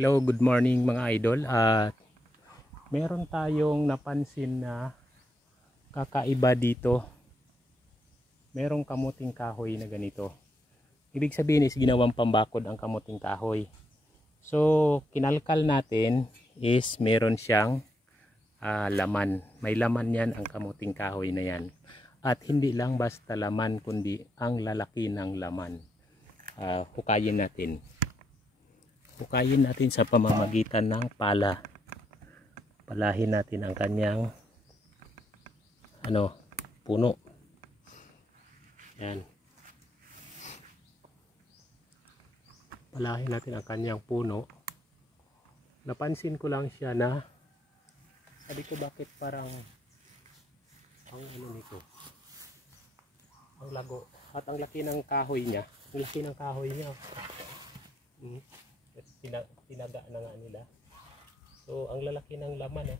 Hello, good morning mga idol. At meron tayong napansin na kakaiba dito. Merong kamuting kahoy na ganito. Ibig sabihin is ginawang pambakod ang kamuting kahoy. So, kinalkal natin is meron siyang laman. May laman yan ang kamuting kahoy na yan. At hindi lang basta laman kundi ang lalaki ng laman. Hukayin natin. Hukayin natin sa pamamagitan ng pala. Palahin natin ang kanyang puno. Yan. Palahin natin ang kanyang puno. Napansin ko lang siya na sabi ko bakit parang ang nito. Ang lago at ang laki ng kahoy niya. Ang laki ng kahoy niya. Tinaga na nga nila. So ang lalaki ng laman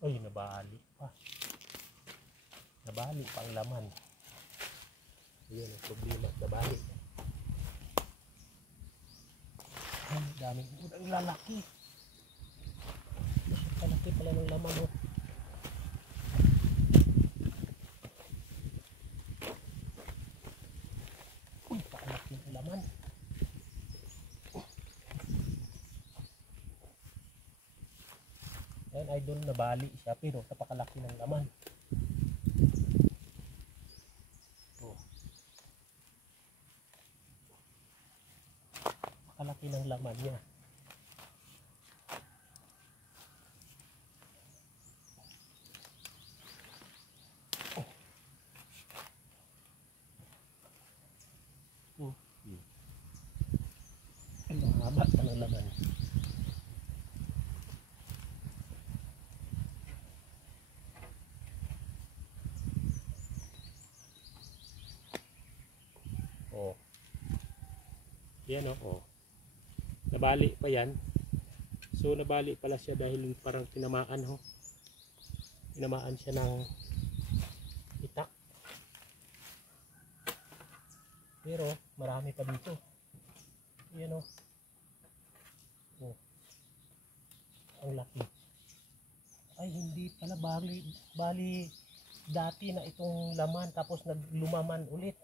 Ay, nabali pa. Nabali pa ang laman. Ayun ang problema, nabali. Ay, daming ang lalaki. Lalaki pala ng laman Ayan, idol, nabali siya pero napakalaki ng laman. Napakalaki ng laman niya. Ang haba pa ng laman. Yan nabali pa yan. So nabali pala siya dahil parang tinamaan tinamaan siya ng itak. Pero marami pa dito. Yan ang laki. Ay, hindi pala, bali dati na itong laman tapos naglumaman ulit.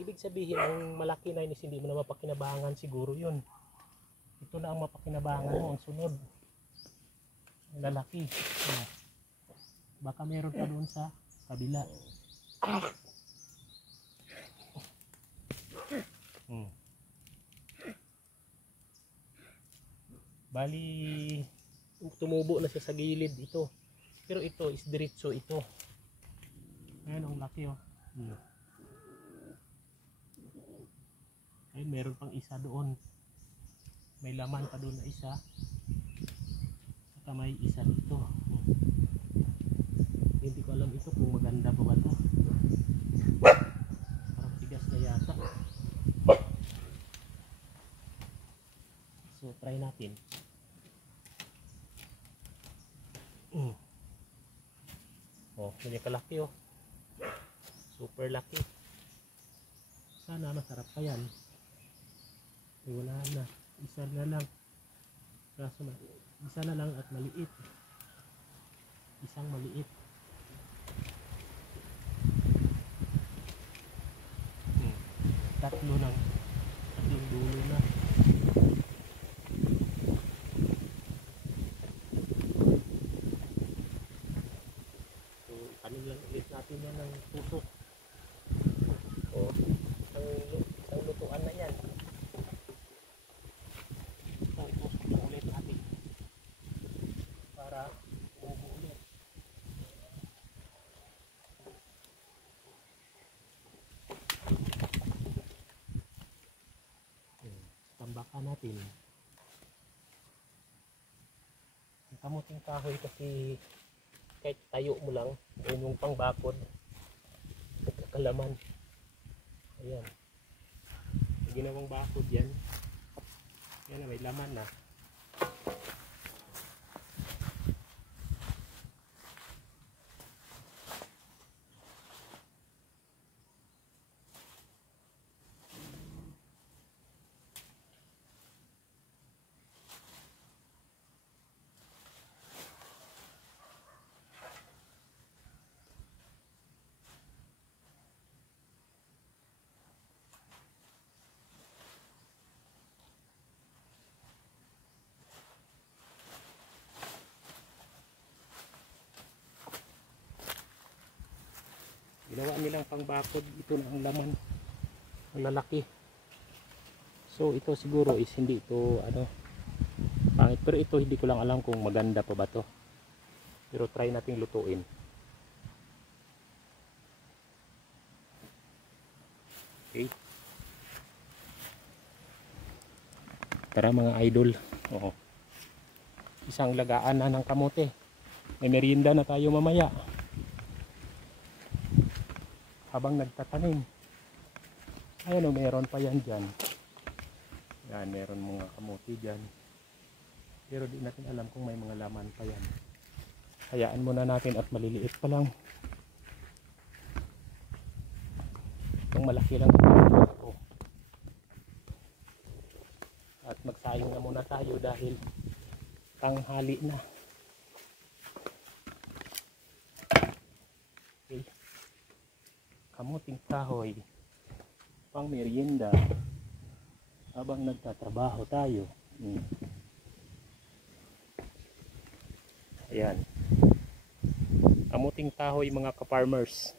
Ibig sabihin ang malaki na yun is hindi mo na mapakinabangan siguro yun. Ito na ang mapakinabangan mo, ang sunod. Ang lalaki. Baka meron pa doon sa kabila. Bali tumubo na siya sa gilid ito. Pero ito is diretso ito. Ayan ang laki Ay, meron pang isa doon. May laman pa doon na isa. At may isa dito. Hindi ko alam ito kung maganda pa ba ito. Parang tigas na yata. So try natin. Ganyan kalaki super laki. Sana masarap pa yan. Wala na, isa na lang. Kaso na, isa na lang at maliit. Isang maliit. Tatlong dulo na. So panig lang ulit natin yan ng tusok. Isang lutuan na yan. Tambakan natin. Ang kamuting kahoy kasi kahit tayo mo lang, yun yung pangbakod, nagkakalaman. Ayan. Ginawang bakod yan. Yan na, may laman na. gawa nilang pangbakod. Ito na ang laman, ang lalaki. So ito siguro is hindi ito ano pangit, pero ito hindi ko lang alam kung maganda pa ba to, pero try nating lutuin. Okay, tara mga idol. Oo. Isang lagaan na ng kamote, may merienda na tayo mamaya habang nagtatanim. Ayan o, meron pa yan dyan. Yan, meron mga kamote dyan, pero di natin alam kung may mga laman pa yan. Hayaan muna natin at maliliit pa lang. Itong malaki lang ito. At magsayang na muna tayo dahil tanghali na. Okay. Kamuting kahoy, pang merienda habang nagtatrabaho tayo. Ayan, kamuting kahoy mga ka-farmers.